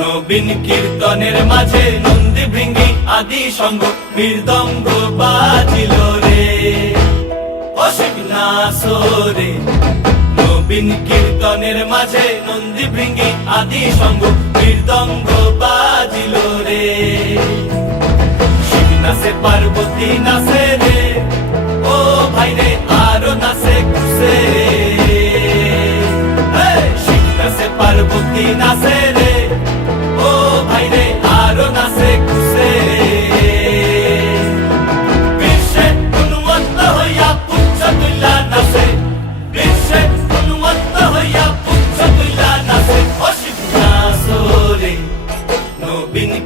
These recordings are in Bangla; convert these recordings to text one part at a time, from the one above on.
নবীন কীর্তনের মাঝে নন্দী ভৃঙ্গি আদি সঙ্গ মৃদঙ্গ বাজিল রে। অসিক না নবীন কীর্তনের মাঝে নন্দী ভৃঙ্গি আদি সঙ্গ মৃদঙ্গ বাজিল রে। শিব নাচে পার্বতী নাচে রে।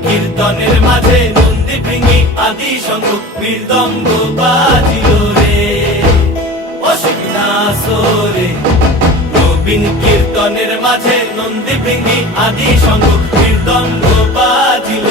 কীর্তনের মাঝে নন্দী ভেঙে আদি সঙ্গ মৃদঙ্গ বাজিল রে। অসিত নাচরে নবীন কীর্তনের মাঝে নন্দী ভেঙে আদি সঙ্গ মৃদঙ্গ বাজিল